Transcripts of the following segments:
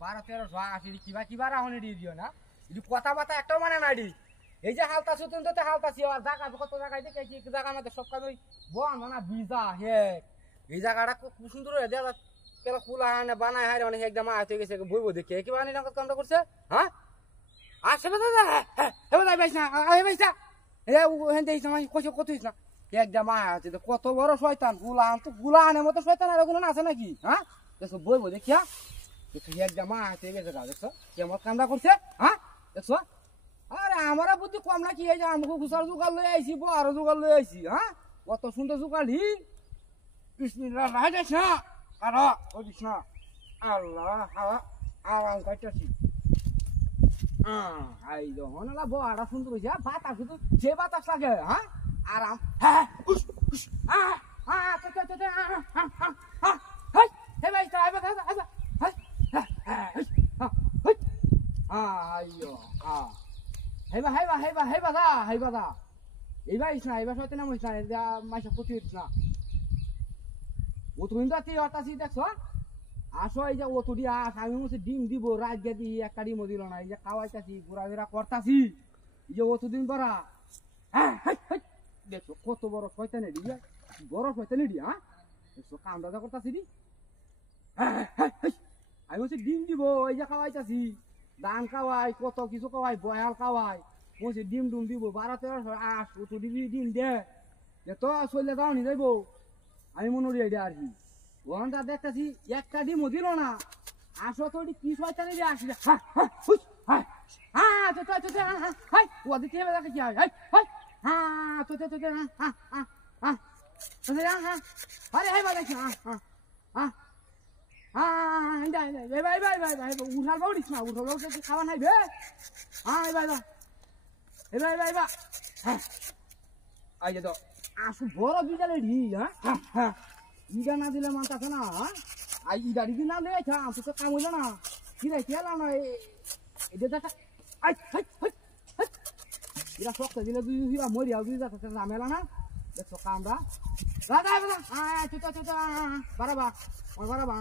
12-13 কিবা কিবা রাহনে দিও না এটি কথা বাতা একটাও মানে না দি এই যে হালতা সুতন তো হালতাছি আর জায়গা কত জায়গায় দেখে কি জায়গা মধ্যে সব কাজ বন না বিজা হে এই জায়গাটা খুব সুন্দর হয়ে দেয়া কেলা খোলা হানে বানায় হারে অনেক একদম আইতে গেছে বইব দেখে কি বানি না কামটা করছে হ্যাঁ আসে না দাদা হেবা যাই বাইছ না হে বাইছ এ হেন দেইছ না কত হইছ না একদম আছে কত বড় শয়তান গুলানের মতো শয়তান আর কোনো আছে নাকি হ্যাঁ দেখো বইব দেখিয়া দেখি একদম আছে গেছে গা দেখছো কেমন কামটা করছে হ্যাঁ দেখছো আরে আমারা বুদ্ধি কম না কি এই যে আমাকে ঘুষার জোগাড় লই আইছি বড় জোগাড় লই আইছি হ্যাঁ কত সুন্দর জোগাড়ি বিসমিল্লাহ না যাইছ না আর ওদিস না আল্লাহ হাওয়া আওয়াজ কাটছি আই যখন না বড় সুন্দর হইছে বাতাস শুধু যে বাতাস লাগে হ্যাঁ আরাম হ্যাঁ হুস হুস হে ভাই তাই বাতা আচ্ছা আইয়ো হেবা এইবার ইস না এবার হয়তো নাম হইস না মাইসা ক্ষতি হইস না ও তুমি তো অতাসি দেখছো আসো এই যে ও তুই আস আমি বলছি ডিম দিব রাত গেদি একটা ডিমও দিল না এই যে খাওয়াইতাছি ঘোরাফেরা করতাছি এই যে অতদিন ধরা হ্যাঁ দেখছো কত বড় শয়তান এডি বড় শয়তান এডি হ্যাঁ দেখছো কামটা করতাছি দি আমি বলছি ডিম দিব এই যে খাওয়াইতাছি ধান খাওয়াই কত কিছু খাওয়াই বয়াল খাওয়াই বলছি ডিম ডুম দিব 12-13 আস ও তো দিবি ডিম দে তো চলে যাও নি যাইব আমি মনে করি এটা আর কি ওখানটা দেখতেছি একটা ডিমও দিল না আসো তো কি শয়তানি দিয়ে আসি খাওয়া নাই বে আই তো আসু বড় বিড়ালে ঢি হ্যাঁ ইডা না দিলে মানতাছে না আই ইডা দিদি না লই আইছা তো তো কাম হইলো না কি রে খেলা না এটা দেখা আই ইডা শক্ত দিলে দুই হিরা মরি আউ দুই যাচ্ছে ঝামেলা না দেখছো কামরা দাদা বলা তো বারাবা বারাবা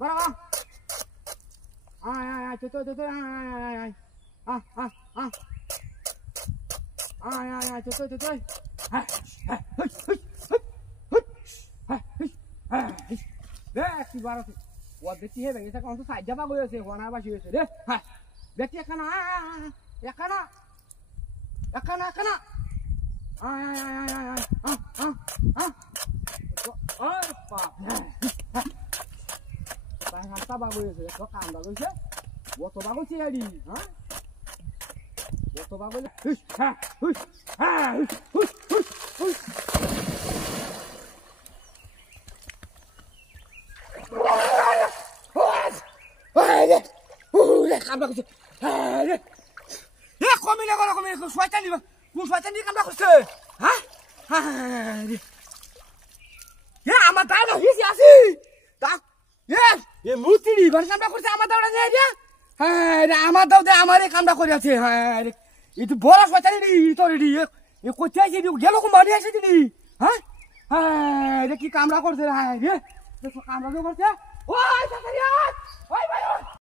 বারাবা দেখি হে ভেঙে থাকা অন্তত সাইড যাবা গৈ আছে হনা বাসি হয়েছে রে দেখি এখানা হাঁটা বাগৈ আছে কাম বাগৈছে অত বাগৈছে হেৰি হ্যাঁ অত বাগৈ কামটা করছে কমিলে গেল কমিলে শয়তানি কোন শয়তানি কামটা করছে হ্যাঁ আমার দাদা হিসি আসি মূর্তি এবার কামটা করছে আমার দাওয়া নিয়ে দিয়া হ্যাঁ আমার দাও দে আমার কামটা করে আছে হ্যাঁ একটু বড় শয়তানি তোর কোথায় যাবি গেল মারি আসে দিদি হ্যাঁ এটা কি কামড়া করছে হ্যাঁ রে কামড়া করছে ওই